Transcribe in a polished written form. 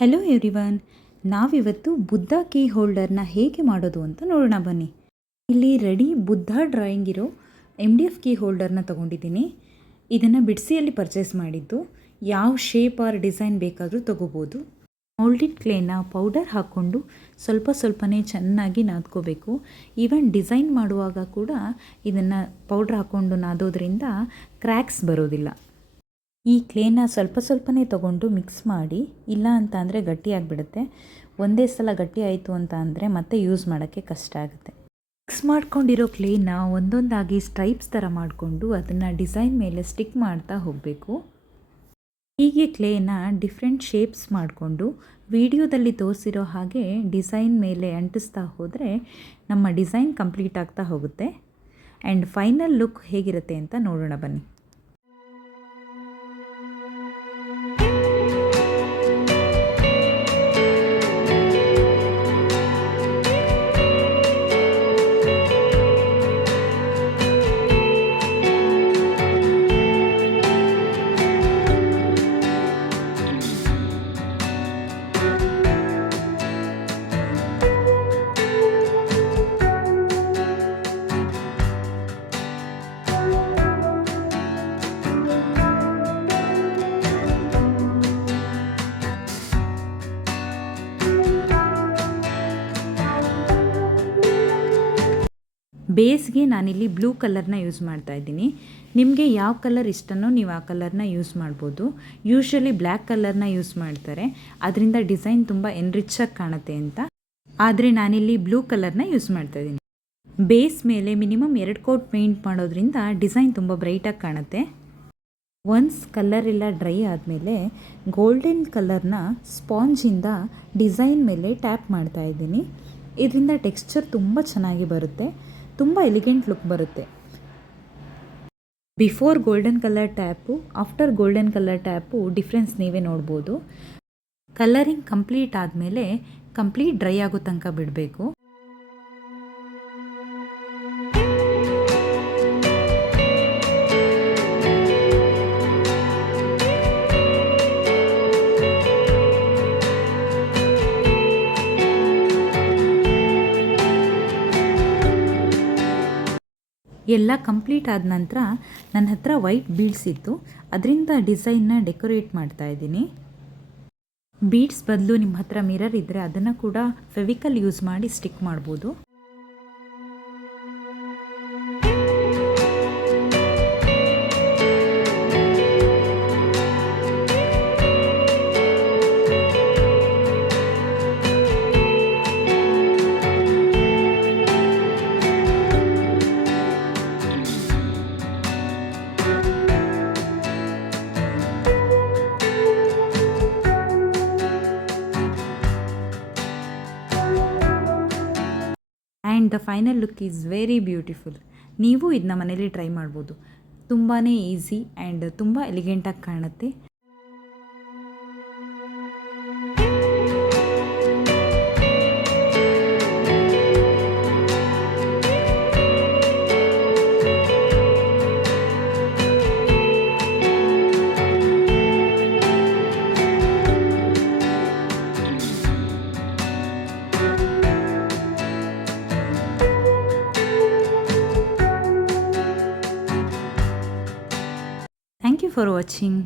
Hello everyone, ನಾವಿವತ್ತು Buddha key ಹೋಲ್ಡರ್ನ ಹೇಗೆ ಮಾಡೋದು ಅಂತ ನೋಡೋಣ ಬನ್ನಿ. ಇಲ್ಲಿ ರೆಡಿ ಬುದ್ಧ ಡ್ರಾಯಿಂಗ್ ಇರೋ MDF ಕೀ ಹೋಲ್ಡರ್ನ ತೊಗೊಂಡಿದ್ದೀನಿ. ಇದನ್ನು ಬಿಡಿಸಿಯಲ್ಲಿ ಪರ್ಚೇಸ್ ಮಾಡಿದ್ದು. ಯಾವ ಶೇಪ್ ಆರ್ ಡಿಸೈನ್ ಬೇಕಾದರೂ ತೊಗೋಬೋದು. ಮೌಲ್ಡೆಡ್ ಕ್ಲೇನ ಪೌಡರ್ ಹಾಕ್ಕೊಂಡು ಸ್ವಲ್ಪನೇ ಚೆನ್ನಾಗಿ ನಾದ್ಕೋಬೇಕು. ಈವನ್ ಡಿಸೈನ್ ಮಾಡುವಾಗ ಕೂಡ ಇದನ್ನು ಪೌಡ್ರ್ ಹಾಕ್ಕೊಂಡು ನಾದೋದ್ರಿಂದ ಕ್ರ್ಯಾಕ್ಸ್ ಬರೋದಿಲ್ಲ. ಈ ಕ್ಲೇನ ಸ್ವಲ್ಪನೇ ತೊಗೊಂಡು ಮಿಕ್ಸ್ ಮಾಡಿ, ಇಲ್ಲ ಅಂತ ಅಂದರೆ ಗಟ್ಟಿಯಾಗಿಬಿಡುತ್ತೆ. ಒಂದೇ ಸಲ ಗಟ್ಟಿ ಆಯಿತು ಅಂತ ಅಂದರೆ ಮತ್ತೆ ಯೂಸ್ ಮಾಡೋಕ್ಕೆ ಕಷ್ಟ ಆಗುತ್ತೆ. ಮಿಕ್ಸ್ ಮಾಡ್ಕೊಂಡಿರೋ ಕ್ಲೇನ ಒಂದೊಂದಾಗಿ ಸ್ಟ್ರೈಪ್ಸ್ ಥರ ಮಾಡಿಕೊಂಡು ಅದನ್ನು ಡಿಸೈನ್ ಮೇಲೆ ಸ್ಟಿಕ್ ಮಾಡ್ತಾ ಹೋಗಬೇಕು. ಹೀಗೆ ಕ್ಲೇನ ಡಿಫ್ರೆಂಟ್ ಶೇಪ್ಸ್ ಮಾಡಿಕೊಂಡು ವಿಡಿಯೋದಲ್ಲಿ ತೋರಿಸಿರೋ ಹಾಗೆ ಡಿಸೈನ್ ಮೇಲೆ ಅಂಟಿಸ್ತಾ ಹೋದರೆ ನಮ್ಮ ಡಿಸೈನ್ ಕಂಪ್ಲೀಟ್ ಆಗ್ತಾ ಹೋಗುತ್ತೆ. ಆ್ಯಂಡ್ ಫೈನಲ್ ಲುಕ್ ಹೇಗಿರುತ್ತೆ ಅಂತ ನೋಡೋಣ ಬನ್ನಿ. ಬೇಸ್ಗೆ ನಾನಿಲ್ಲಿ ಬ್ಲೂ ಕಲರ್ನ ಯೂಸ್ ಮಾಡ್ತಾ ಇದ್ದೀನಿ. ನಿಮಗೆ ಯಾವ ಕಲರ್ ಇಷ್ಟನೋ ನೀವು ಆ ಕಲರ್ನ ಯೂಸ್ ಮಾಡ್ಬೋದು. ಯೂಶ್ವಲಿ ಬ್ಲ್ಯಾಕ್ ಕಲರ್ನ ಯೂಸ್ ಮಾಡ್ತಾರೆ, ಅದರಿಂದ ಡಿಸೈನ್ ತುಂಬ ಎನ್ರಿಚಾಗಿ ಕಾಣುತ್ತೆ ಅಂತ. ಆದರೆ ನಾನಿಲ್ಲಿ ಬ್ಲೂ ಕಲರ್ನ ಯೂಸ್ ಮಾಡ್ತಾ ಇದ್ದೀನಿ. ಬೇಸ್ ಮೇಲೆ ಮಿನಿಮಮ್ 2 ಕೋಟ್ ಪೇಂಟ್ ಮಾಡೋದ್ರಿಂದ ಡಿಸೈನ್ ತುಂಬ ಬ್ರೈಟಾಗಿ ಕಾಣುತ್ತೆ. ಒನ್ಸ್ ಕಲರ್ ಎಲ್ಲ ಡ್ರೈ ಆದಮೇಲೆ ಗೋಲ್ಡನ್ ಕಲರ್ನ ಸ್ಪಾಂಜಿಂದ ಡಿಸೈನ್ ಮೇಲೆ ಟ್ಯಾಪ್ ಮಾಡ್ತಾ ಇದ್ದೀನಿ. ಇದರಿಂದ ಟೆಕ್ಸ್ಚರ್ ತುಂಬ ಚೆನ್ನಾಗಿ ಬರುತ್ತೆ, ತುಂಬ ಎಲಿಗೆಂಟ್ ಲುಕ್ ಬರುತ್ತೆ. Before golden colour tap, after golden colour tap difference ನೀವೇ ನೋಡ್ಬೋದು. ಕಲರಿಂಗ್ ಕಂಪ್ಲೀಟ್ ಆದಮೇಲೆ ಕಂಪ್ಲೀಟ್ ಡ್ರೈ ಆಗೋ ತನಕ ಬಿಡಬೇಕು. ಎಲ್ಲ ಕಂಪ್ಲೀಟ್ ಆದ ನಂತರ ನನ್ನ ಹತ್ರ ವೈಟ್ ಬೀಡ್ಸ್ ಇತ್ತು, ಅದರಿಂದ ಡಿಸೈನ್ನ ಡೆಕೋರೇಟ್ ಮಾಡ್ತಾ ಇದ್ದೀನಿ. ಬೀಡ್ಸ್ ಬದಲು ನಿಮ್ಮ ಹತ್ರ ಮಿರರ್ ಇದ್ದರೆ ಅದನ್ನು ಕೂಡ ಫೆವಿಕಲ್ ಯೂಸ್ ಮಾಡಿ ಸ್ಟಿಕ್ ಮಾಡ್ಬೋದು. And the final look is very beautiful. ನೀವು ಇದನ್ನ ಮನೇಲಿ ಟ್ರೈ ಮಾಡ್ಬೋದು. ತುಂಬಾ ಈಸಿ ಆ್ಯಂಡ್ ತುಂಬ ಎಲಿಗೆಂಟಾಗಿ ಕಾಣುತ್ತೆ. Thank you for watching.